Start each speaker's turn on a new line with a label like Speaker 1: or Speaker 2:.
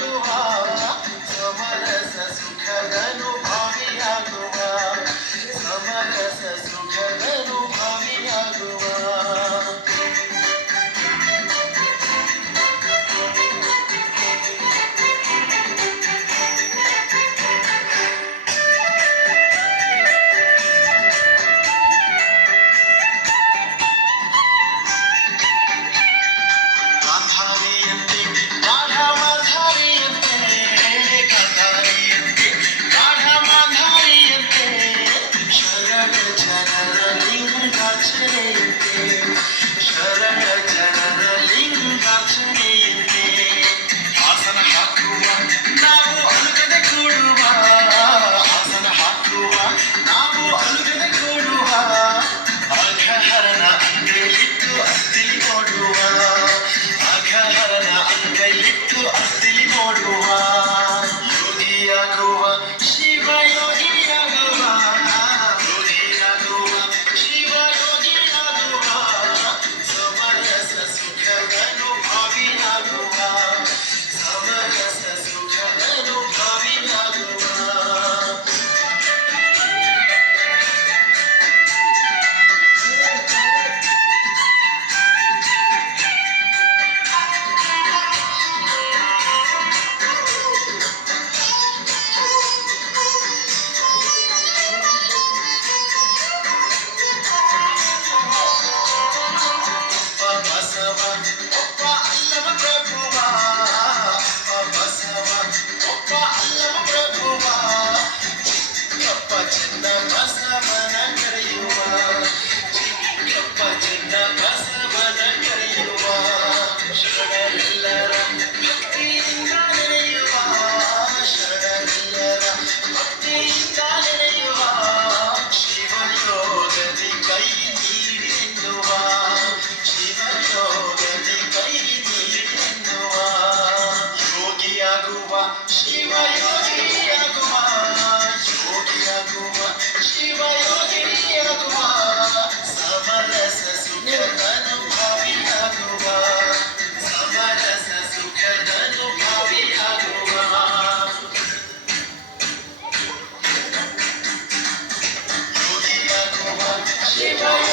Speaker 1: Oh. Shiva.